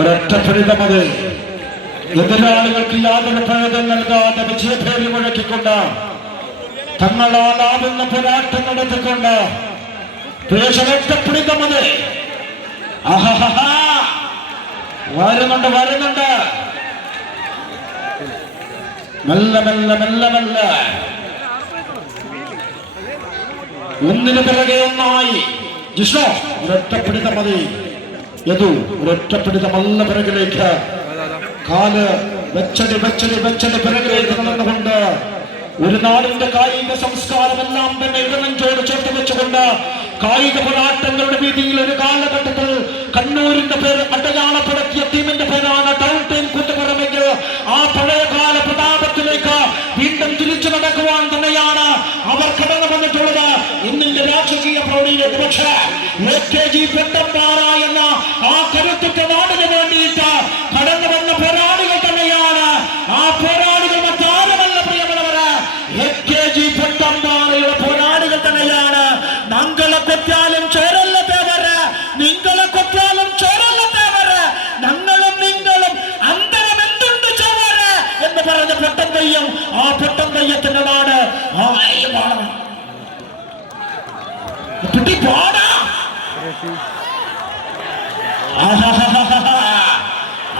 ഒരൊറ്റപ്പെടുന്നത് എതിരാളികൾക്ക് യാതൊരു പ്രയോജനം നൽകാതെ വിജയഭേരി മുഴക്കിക്കൊണ്ട് തങ്ങളാലാവുന്ന പോരാട്ടം നടത്തിക്കൊണ്ട് ഒറ്റപ്പെടുന്നത് വരുന്നുണ്ട് വരുന്നുണ്ട് മെല്ലെ മെല്ലെ മെല്ലെ മെല്ലെ ഒന്നിനു പിറകെ ഒന്നായി ജിഷ്ണു ഒരൊറ്റപ്പെടുത്ത മതി യദു ഒരൊറ്റപ്പെടുത്ത നല്ല പിറകിലേക്ക് കാല് വെച്ചടി വെച്ചടി വെച്ചടി പിറകിലേക്ക് നടന്നുകൊണ്ട് ഒരു നാടിന്റെ കായിക സംസ്കാരമെല്ലാം തന്നെ ഇടനെഞ്ചോട് ചേർത്ത് വെച്ചുകൊണ്ട് കായിക പോരാട്ടങ്ങളുടെ വീതിയിൽ ഒരു കാലഘട്ടത്തിൽ കണ്ണൂരിന്റെ പേര് അടയാളപ്പെടുത്തിയ ടീമിന്റെ പേരാണ് ടൗൺ ടീം കൂത്തുപറമ്പെങ്കിൽ ആ പഴയകാല പ്രതാപത്തിലേക്ക് വീണ്ടും തിരിച്ചു നടക്കുവാൻ തന്നെയാണ് അവർ കടന്നു വന്നിട്ടുള്ളത്. ഇന്നിന്റെ രാജകീയ പ്രൗഢിയിലേക്ക് പക്ഷേ AKG പെട്ടമ്പാറ എന്ന ആ കരുത്തുറ്റ നാടിന് വേണ്ടിയിട്ട് കടന്നു വന്ന പോരാളികൾ തന്നെയാണ്. ആ പോരാളികൾ മറ്റാരുമല്ല പ്രിയമുള്ളവര്, AKG പെട്ടമ്പാറയുടെ പോരാളികൾ തന്നെയാണ്. ഞങ്ങളെ കൊറ്റാലും ചോരല്ല തേവര്, നിങ്ങളെ കൊറ്റാലും ചോരല്ല തേവര്, ഞങ്ങളും നിങ്ങളും അന്തരം എന്തുണ്ട് ചോവര് എന്ന് പറഞ്ഞ പെട്ടം തെയ്യം. ആ പെട്ടം തെയ്യത്തിന്റെ നാട്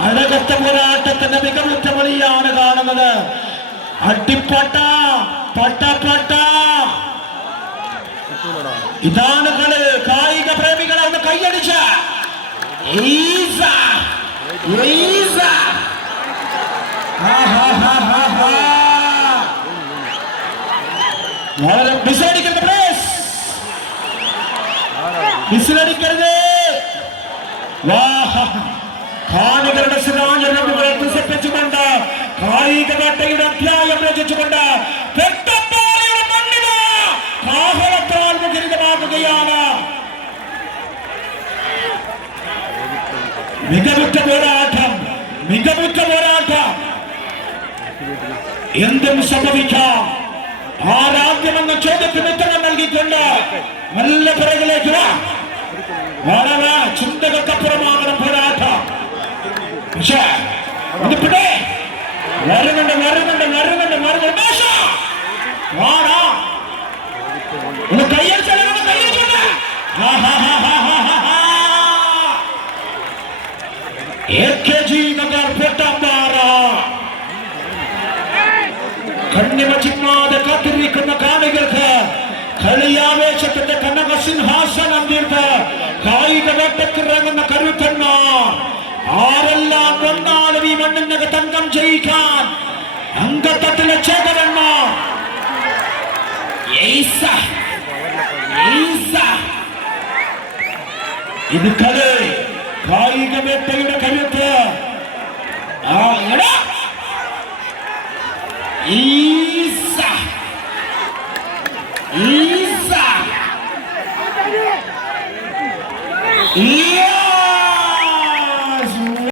അഴകത്തെ പോരാട്ടത്തിന്റെ മികവുറ്റ കളിയാണ് കാണുന്നത്. അടിപ്പട്ട പട്ട പട്ട ഇതാണ് കളി. കായിക പ്രേമികളെ ഒന്ന് കൈയടിച്ച വളരെ വിസടിക്കുന്ന പ്ലേസ്, വിസിലടിക്കരുത്. കാണികളുടെ ശിലാഞ്ജലികളെ വിസർപ്പിച്ചുകൊണ്ട് കായിക വേട്ടയുടെ അധ്യായം രചിച്ചുകൊണ്ട് പെട്ടപ്പാറയുടെ മണ്ണിന് കാഹളത്താൽ മുഖരിതമാകുകയാണ്. മികവുറ്റ പോരാട്ടം, മികവുറ്റ പോരാട്ടം. എന്തും സംഭവിക്കാം. ആരാധ്യമെന്ന ചോദ്യത്തിന് ഉത്തരം നൽകിക്കൊണ്ട് നല്ല പിറകിലേക്ക് വളരെ ചിന്തകൾക്കപ്പുറമാകണം പോരാട്ടം. പക്ഷേ വരുന്നുണ്ട് വരുന്നുണ്ട് വരുന്നുണ്ട് വരുന്നുണ്ട് ഒന്ന് കയ്യടിച്ചാൽ AKG നഗർ പെട്ടമ്പാറ കണ്ണിമ ചിമ്മാതെ കാത്തിരിക്കുന്ന കാണികൾക്ക് കളിയാവേശത്തിന്റെ കനകസിംഹാസനം തീർത്ത് കായിക വേട്ടക്കിറങ്ങുന്ന കരുത്തന്മാർ ആരെല്ലാം വന്നാലും ഈ മണ്ണിനകത്ത് അംഗം ജയിക്കാൻ അംഗത്വത്തിലെ ചേതനന്മാർ. ഇത് കളി കായിക വേട്ടയുടെ കരുത്ത്. ഈസ